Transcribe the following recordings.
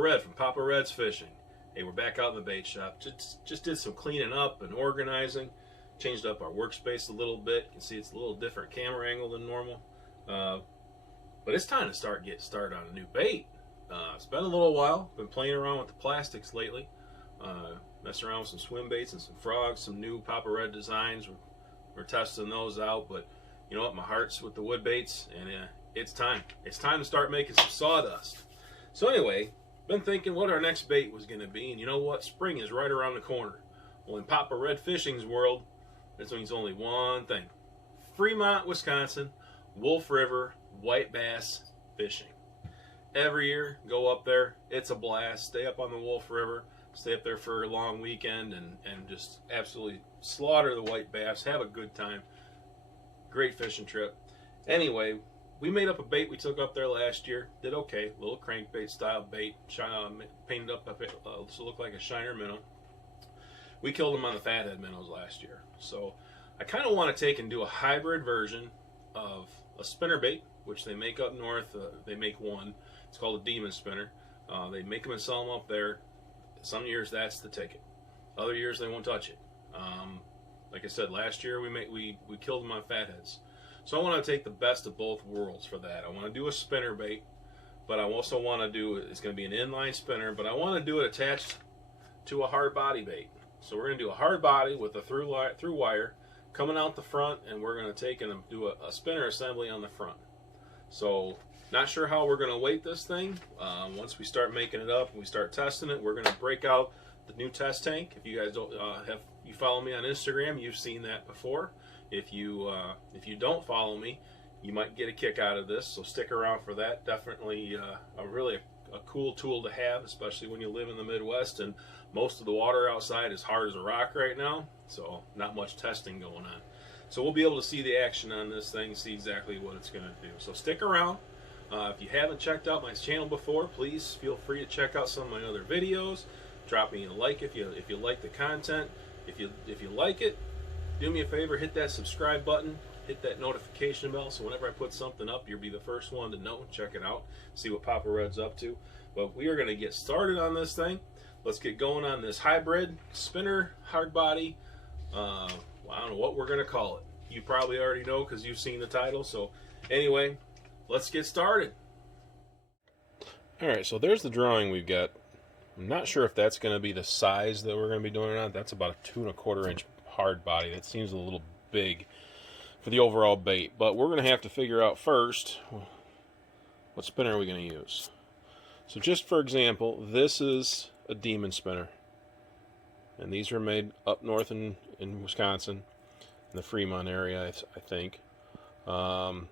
Red from Papa Red's Fishing. Hey, we're back out in the bait shop. Just did some cleaning up and organizing. Changed up our workspace a little bit. You can see it's a little different camera angle than normal. But it's time to get started on a new bait. It's been a little while. Been playing around with the plastics lately. Messing around with some swim baits and some frogs, some new Papa Red designs. We're testing those out, but you know what? My heart's with the wood baits, and it's time. It's time to start making some sawdust. So anyway, been thinking what our next bait was going to be, and you know what? Spring is right around the corner. Well, in Papa Red Fishing's world, this means only one thing. Fremont, Wisconsin, Wolf River, white bass fishing. Every year, go up there. It's a blast. Stay up on the Wolf River. Stay up there for a long weekend and just absolutely slaughter the white bass. Have a good time. Great fishing trip. Anyway, we made up a bait we took up there last year. Did okay. Little crankbait style bait. Painted up to look like a shiner minnow. We killed them on the Fathead minnows last year. So I kind of want to take and do a hybrid version of a spinnerbait, which they make up north. They make one. It's called a demon spinner. They make them and sell them up there. Some years that's the ticket. Other years they won't touch it. Like I said, last year we killed them on fatheads. So I want to take the best of both worlds for that. I want to do a spinner bait, but I also want to do, it's going to be an inline spinner, but I want to do it attached to a hard body bait. So we're going to do a hard body with a through wire coming out the front, and we're going to take and do a spinner assembly on the front. So not sure how we're going to weight this thing. Once we start making it up and we start testing it, we're going to break out the new test tank. If you guys don't you follow me on Instagram, you've seen that before. If you don't follow me, you might get a kick out of this, so stick around for that. Definitely a cool tool to have, especially when you live in the Midwest and most of the water outside is hard as a rock right now, so not much testing going on. So we'll be able to see the action on this thing, see exactly what it's going to do. So stick around. If you haven't checked out my channel before, please feel free to check out some of my other videos. Drop me a like if you like the content. If you like it, do me a favor, hit that subscribe button, hit that notification bell, so whenever I put something up, you'll be the first one to know. Check it out, see what Papa Red's up to. But we are going to get started on this thing. Let's get going on this hybrid spinner hard body. I don't know what we're going to call it. You probably already know because you've seen the title. So anyway, let's get started. Alright, so there's the drawing we've got. I'm not sure if that's going to be the size that we're going to be doing or not. That's about a 2 1/4 inch hard body. That seems a little big for the overall bait. But we're going to have to figure out first, what spinner are we going to use? So just for example, this is a demon spinner. And these are made up north in Wisconsin, in the Fremont area, I think. But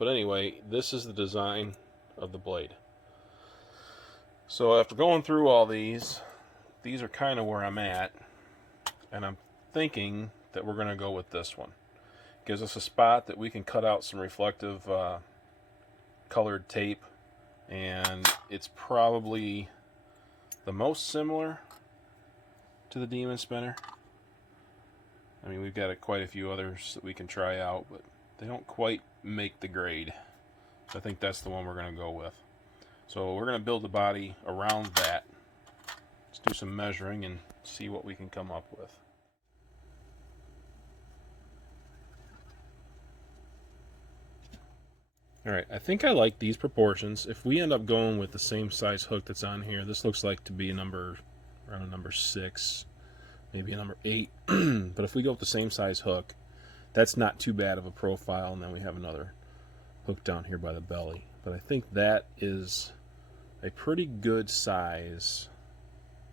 anyway, this is the design of the blade. So after going through all these are kind of where I'm at, and I'm thinking that we're going to go with this one. Gives us a spot that we can cut out some reflective colored tape, and it's probably the most similar to the demon spinner. I mean, we've got quite a few others that we can try out, but they don't quite make the grade. So I think that's the one we're going to go with. So we're going to build the body around that. Let's do some measuring and see what we can come up with. Alright, I think I like these proportions. If we end up going with the same size hook that's on here, this looks like to be around a number 6, maybe a number 8. But if we go with the same size hook, that's not too bad of a profile, and then we have another hook down here by the belly. But I think that is a pretty good size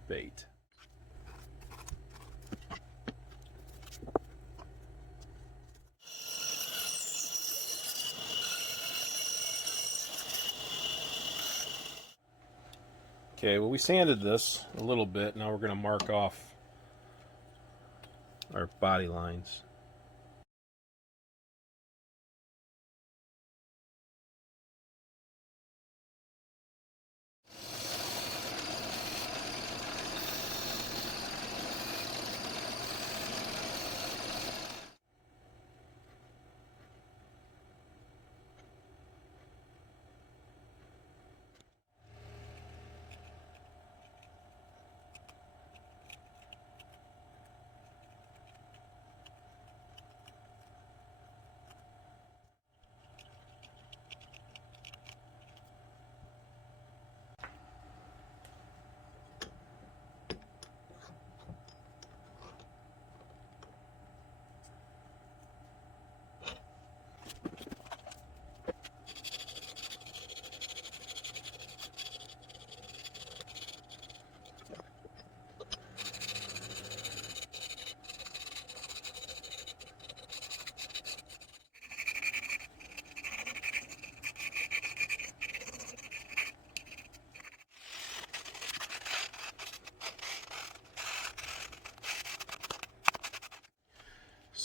bait. Okay, well, we sanded this a little bit. Now we're going to mark off our body lines.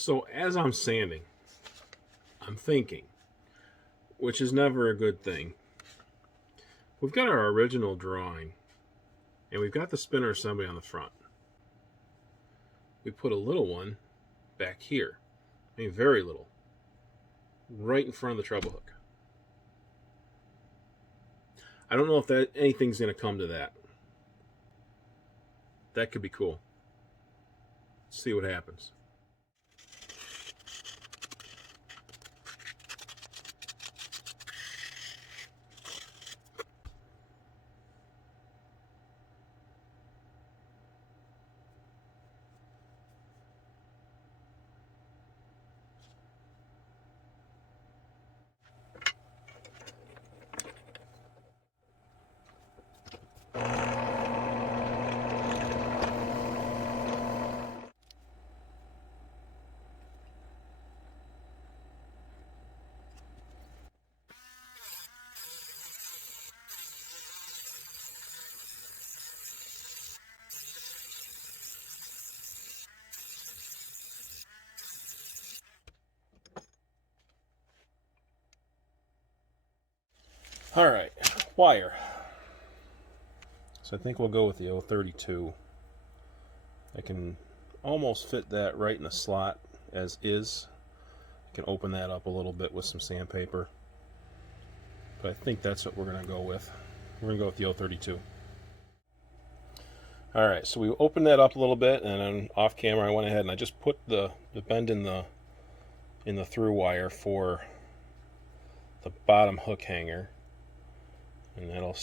So as I'm sanding, I'm thinking, which is never a good thing. We've got our original drawing, and we've got the spinner assembly on the front. We put a little one back here, I mean very little, right in front of the treble hook. I don't know if anything's going to come to that. That could be cool. Let's see what happens. All right, wire. So I think we'll go with the 032. I can almost fit that right in the slot as is. I can open that up a little bit with some sandpaper. But I think that's what we're going to go with. We're going to go with the 032. All right, so we opened that up a little bit, and then off camera I went ahead and I just put the bend in the through wire for the bottom hook hanger. And that'll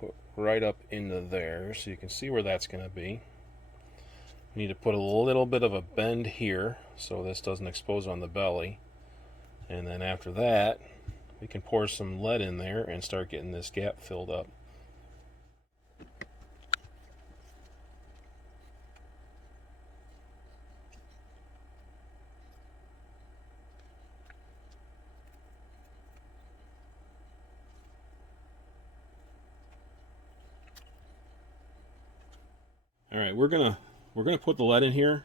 put right up into there, so you can see where that's going to be. We need to put a little bit of a bend here so this doesn't expose on the belly. And then after that, we can pour some lead in there and start getting this gap filled up. All right, we're gonna put the lead in here,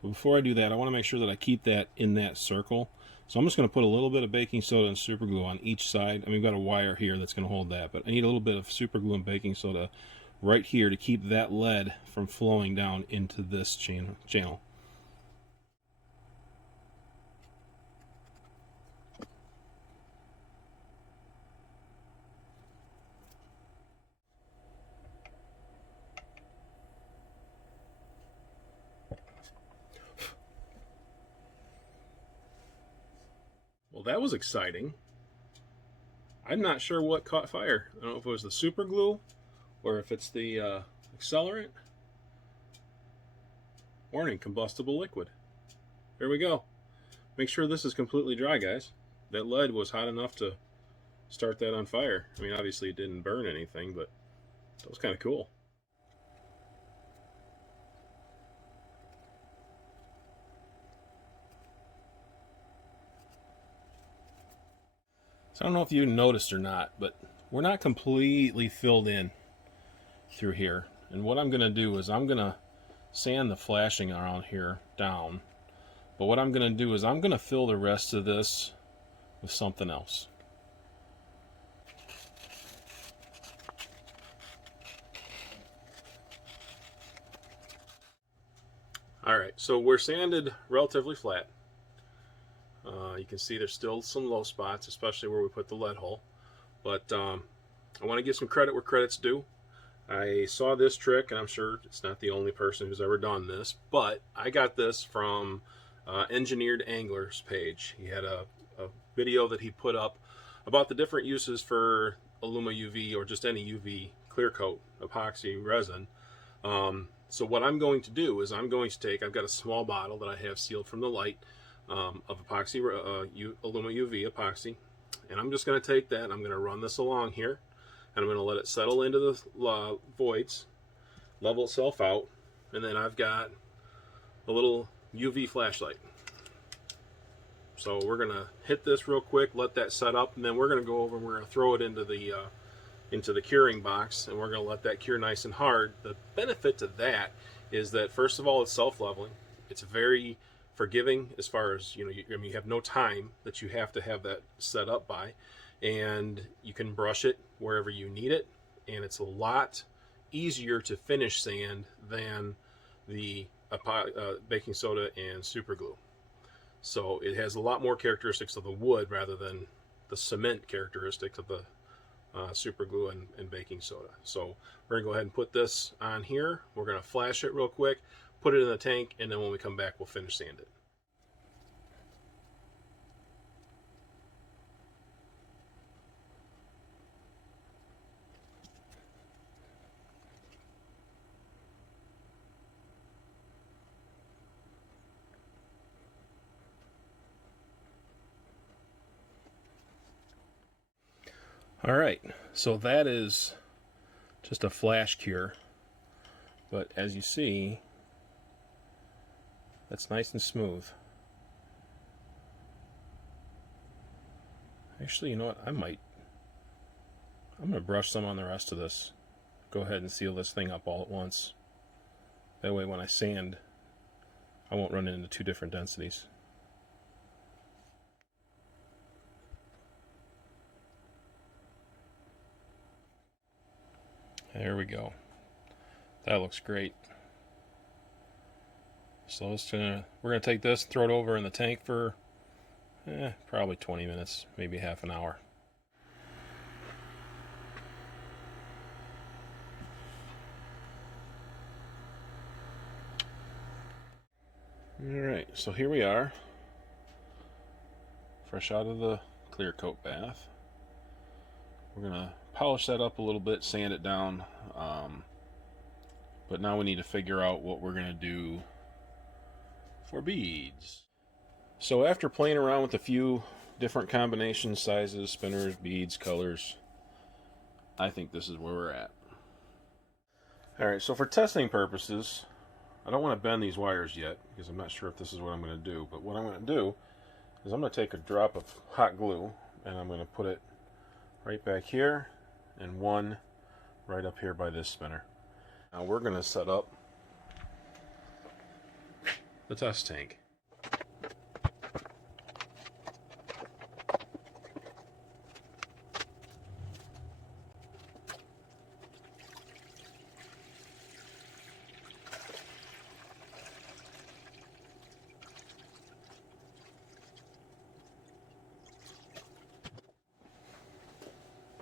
but before I do that, I want to make sure that I keep that in that circle. So I'm just going to put a little bit of baking soda and super glue on each side. I mean, we've got a wire here that's going to hold that, but I need a little bit of super glue and baking soda right here to keep that lead from flowing down into this channel. Well, that was exciting. I'm not sure what caught fire. I don't know if it was the super glue or if it's the accelerant. Warning, combustible liquid. There we go. Make sure this is completely dry, guys. That lead was hot enough to start that on fire. I mean, obviously it didn't burn anything, but that was kind of cool. So I don't know if you noticed or not, but we're not completely filled in through here. And what I'm going to do is I'm going to sand the flashing around here down. But what I'm going to do is I'm going to fill the rest of this with something else. All right, so we're sanded relatively flat. You can see there's still some low spots, especially where we put the lead hole. But I want to give some credit where credit's due. I saw this trick, and I'm sure it's not the only person who's ever done this, but I got this from Engineered Angler's page. He had a video that he put up about the different uses for Illuma UV or just any UV clear coat epoxy resin. So what I'm going to do is I've got a small bottle that I have sealed from the light of epoxy, Illuma UV epoxy, and I'm just going to take that and I'm going to run this along here, and I'm going to let it settle into the voids, level itself out, and then I've got a little UV flashlight. So we're going to hit this real quick, let that set up, and then we're going to go over and we're going to throw it into the curing box, and we're going to let that cure nice and hard. The benefit to that is that, first of all, it's self-leveling. It's very forgiving as far as, you know, I mean, you have no time that you have to have that set up by, and you can brush it wherever you need it, and it's a lot easier to finish sand than the baking soda and super glue. So it has a lot more characteristics of the wood rather than the cement characteristics of the super glue and baking soda. So we're gonna go ahead and put this on here. We're gonna flash it real quick, put it in the tank, and then when we come back, we'll finish sand it. All right, so that is just a flash cure, but as you see, that's nice and smooth. Actually, you know what, I'm gonna brush some on the rest of this. Go ahead and seal this thing up all at once. That way when I sand, I won't run into two different densities. There we go. That looks great. So we're gonna take this, throw it over in the tank for probably 20 minutes, maybe half an hour. Alright, so here we are, fresh out of the clear coat bath. We're gonna polish that up a little bit, sand it down, but now we need to figure out what we're gonna do for beads. So after playing around with a few different combinations, sizes, spinners, beads, colors, I think this is where we're at. Alright, so for testing purposes, I don't want to bend these wires yet because I'm not sure if this is what I'm going to do, but what I'm going to do is I'm going to take a drop of hot glue and I'm going to put it right back here and one right up here by this spinner. Now we're going to set up the test tank.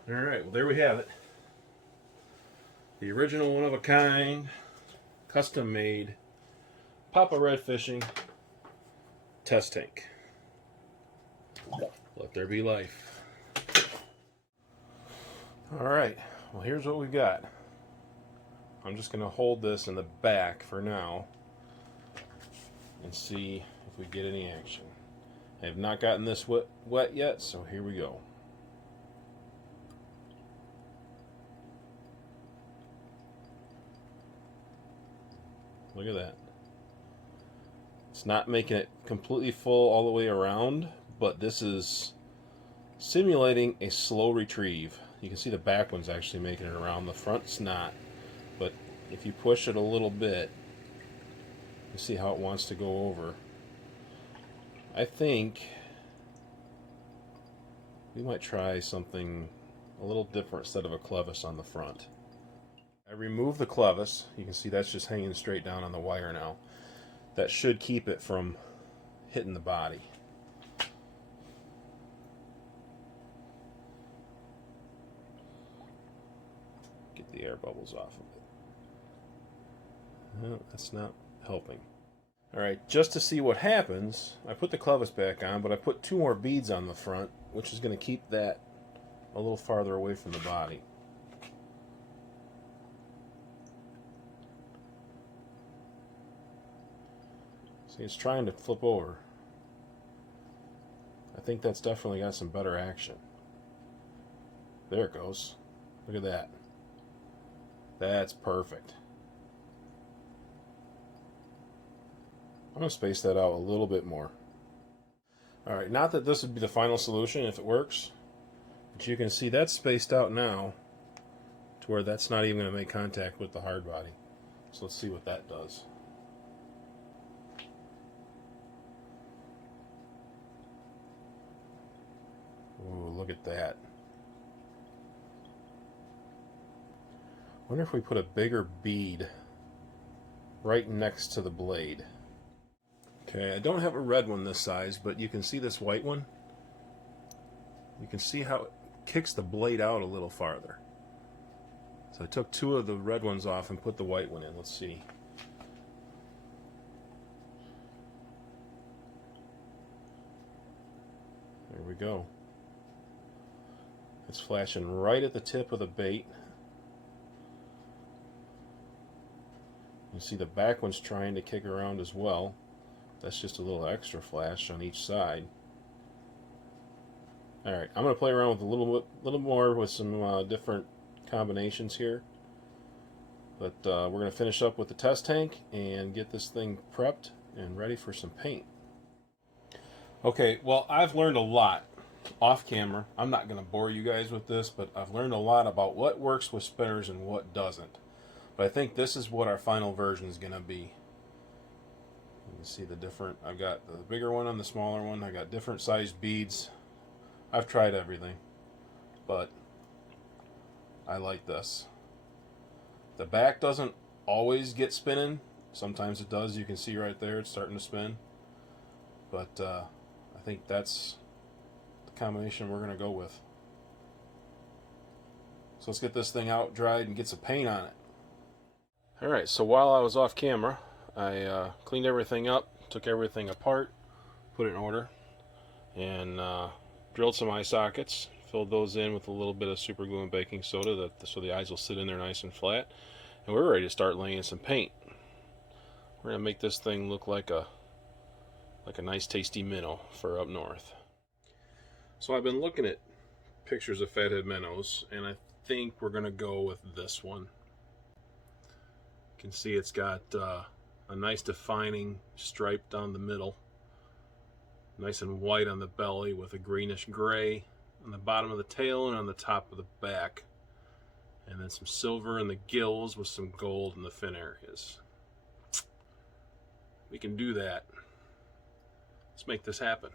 Alright, well there we have it. The original one-of-a-kind, custom-made Papa Red Fishing test tank. Let there be life. Alright, well here's what we've got. I'm just going to hold this in the back for now and see if we get any action. I have not gotten this wet yet, so here we go. Look at that. It's not making it completely full all the way around, but this is simulating a slow retrieve. You can see the back one's actually making it around. The front's not. But if you push it a little bit, you see how it wants to go over. I think we might try something a little different instead of a clevis on the front. I removed the clevis. You can see that's just hanging straight down on the wire now. That should keep it from hitting the body. Get the air bubbles off of it. No, that's not helping. Alright, just to see what happens, I put the clevis back on, but I put 2 more beads on the front, which is going to keep that a little farther away from the body. See, it's trying to flip over. I think that's definitely got some better action. There it goes. Look at that. That's perfect. I'm going to space that out a little bit more. Alright, not that this would be the final solution if it works, but you can see that's spaced out now to where that's not even going to make contact with the hard body. So let's see what that does. Look at that. Wonder if we put a bigger bead right next to the blade. Okay, I don't have a red one this size, but you can see this white one. You can see how it kicks the blade out a little farther. So I took 2 of the red ones off and put the white one in. Let's see. There we go. It's flashing right at the tip of the bait. You see the back one's trying to kick around as well. That's just a little extra flash on each side. Alright, I'm going to play around with a little more with some different combinations here. But we're going to finish up with the test tank and get this thing prepped and ready for some paint. Okay, well, I've learned a lot off camera. I'm not going to bore you guys with this, but I've learned a lot about what works with spinners and what doesn't. But I think this is what our final version is going to be. You can see the different, I've got the bigger one and the smaller one. I got different sized beads. I've tried everything, but I like this. The back doesn't always get spinning. Sometimes it does. You can see right there it's starting to spin. But I think that's the combination we're going to go with. So let's get this thing out, dried, and get some paint on it. Alright, so while I was off camera, I cleaned everything up, took everything apart, put it in order, and drilled some eye sockets, filled those in with a little bit of super glue and baking soda so the eyes will sit in there nice and flat, and we're ready to start laying some paint. We're going to make this thing look like a nice tasty minnow for up north. So I've been looking at pictures of fathead minnows, and I think we're going to go with this one. You can see it's got a nice defining stripe down the middle, nice and white on the belly with a greenish gray on the bottom of the tail and on the top of the back, and then some silver in the gills with some gold in the fin areas. We can do that. Let's make this happen.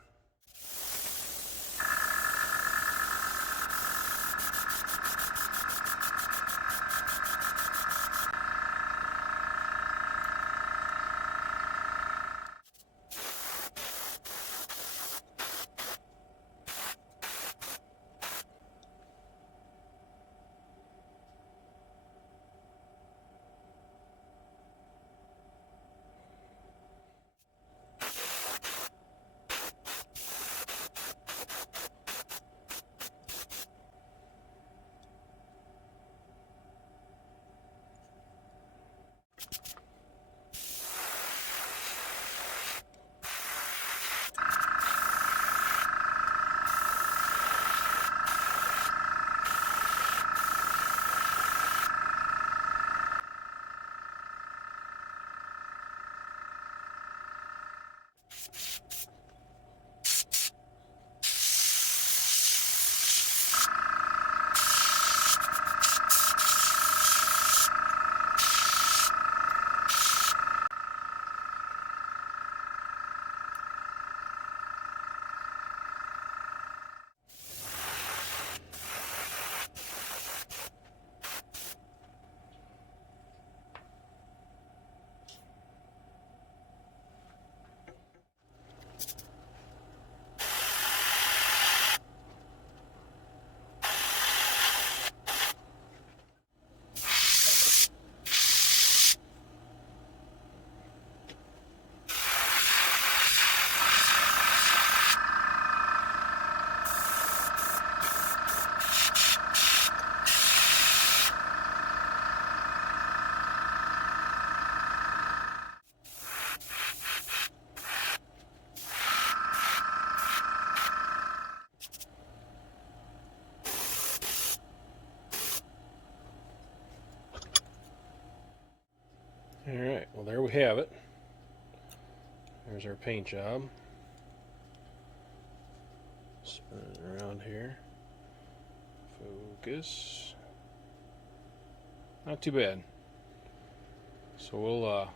Alright, well there we have it. There's our paint job. Spin it around here. Focus. Not too bad. So we'll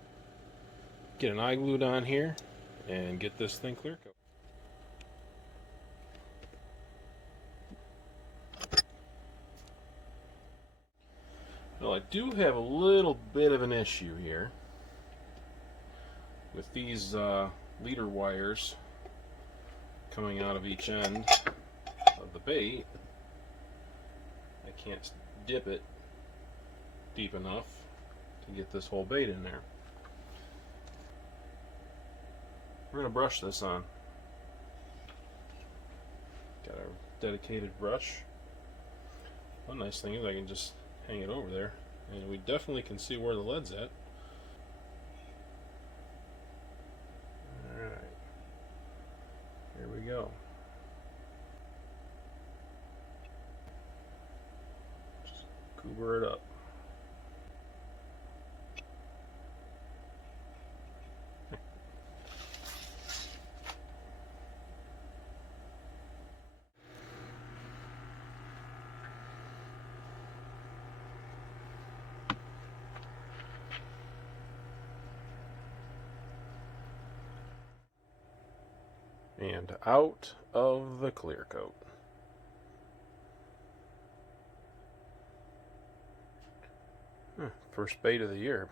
get an eye glued on here and get this thing clear coat. Well, I do have a little bit of an issue here with these leader wires coming out of each end of the bait. I can't dip it deep enough to get this whole bait in there. We're going to brush this on. Got our dedicated brush. One nice thing is I can just hang it over there, and we definitely can see where the lead's at. Alright, here we go. Just goober it up. And out of the clear coat. First bait of the year.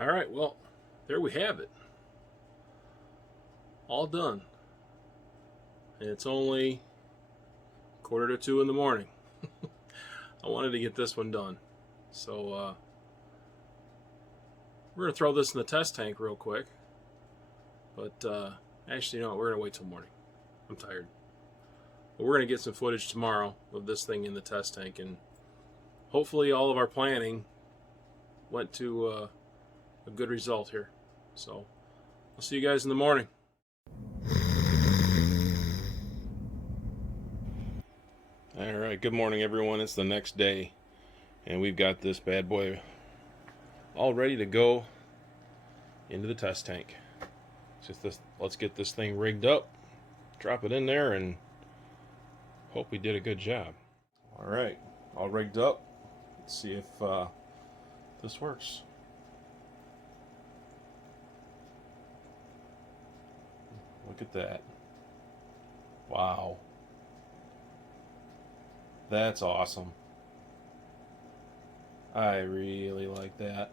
All right, well, there we have it. All done. And it's only 1:45 in the morning. I wanted to get this one done. So we're going to throw this in the test tank real quick. But actually, you know what? We're going to wait till morning. I'm tired. But we're going to get some footage tomorrow of this thing in the test tank. And hopefully all of our planning went to a good result here. So I'll see you guys in the morning. All right, good morning everyone. It's the next day and we've got this bad boy all ready to go into the test tank. Let's get this thing rigged up, drop it in there, and hope we did a good job. All right, all rigged up. Let's see if this works. Look at that. Wow. That's awesome. I really like that.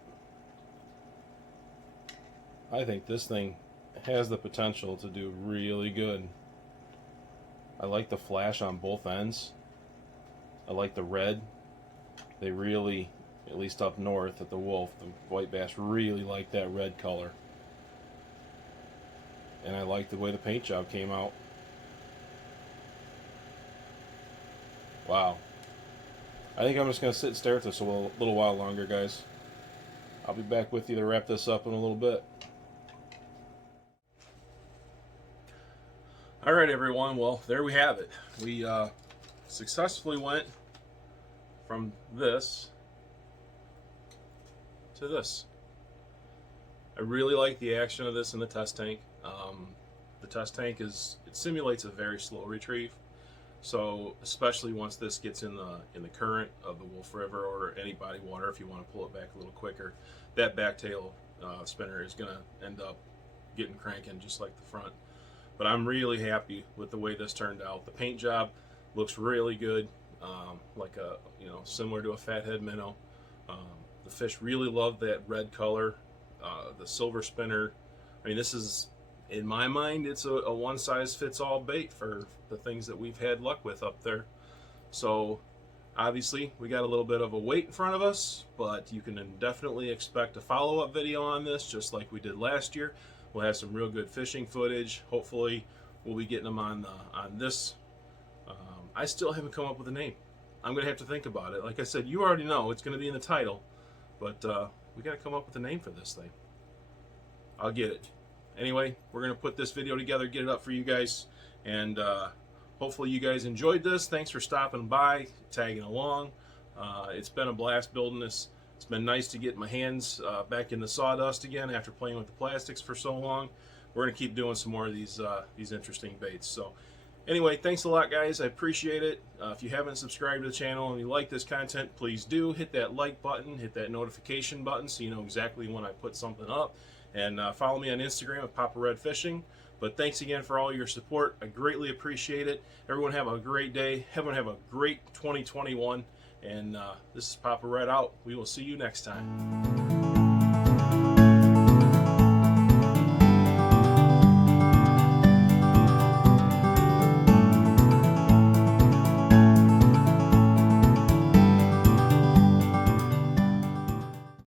I think this thing has the potential to do really good. I like the flash on both ends. I like the red. They really, at least up north at the Wolf, the white bass really like that red color. And I like the way the paint job came out. Wow. I think I'm just going to sit and stare at this a little while longer, guys. I'll be back with you to wrap this up in a little bit. Alright everyone, well there we have it. We successfully went from this to this. I really like the action of this in the test tank. The test tank it simulates a very slow retrieve, so especially once this gets in the current of the Wolf River or any body water, if you want to pull it back a little quicker, that backtail spinner is going to end up getting cranking just like the front. But I'm really happy with the way this turned out. The paint job looks really good, like similar to a Fathead minnow. The fish really love that red color. The silver spinner, I mean, this is, in my mind, it's a one-size-fits-all bait for the things that we've had luck with up there. So obviously we got a little bit of a wait in front of us, but you can definitely expect a follow-up video on this just like we did last year. We'll have some real good fishing footage. Hopefully we'll be getting them on this. I still haven't come up with a name. I'm going to have to think about it. Like I said, you already know it's going to be in the title, but we got to come up with a name for this thing. I'll get it. Anyway, we're going to put this video together, get it up for you guys, and hopefully you guys enjoyed this. Thanks for stopping by, tagging along. It's been a blast building this. It's been nice to get my hands back in the sawdust again after playing with the plastics for so long. We're going to keep doing some more of these interesting baits. So anyway, thanks a lot, guys. I appreciate it. If you haven't subscribed to the channel and you like this content, please do. Hit that like button, hit that notification button so you know exactly when I put something up. And follow me on Instagram at Papa Red Fishing. But thanks again for all your support. I greatly appreciate it. Everyone have a great day. Everyone have a great 2021. And this is Papa Red out. We will see you next time.